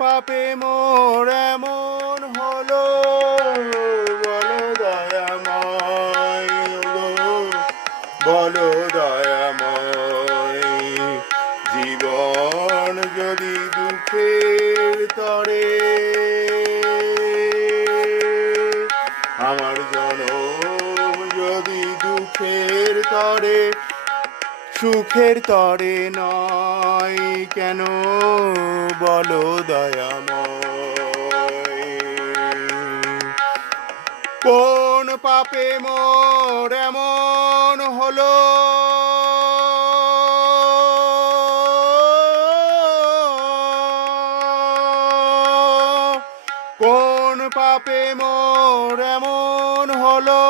পাপে মোর এমন হলো, বলো দয়াময় গো, বলো দয়াময়। জীবন যদি দুঃখের তরে, আমার জনম যদি দুঃখের তরে, সুখের তরে নয় কেন, বলো দয়াময়। কোন পাপে মোর এমন হলো, কোন পাপে মোর এমন হলো,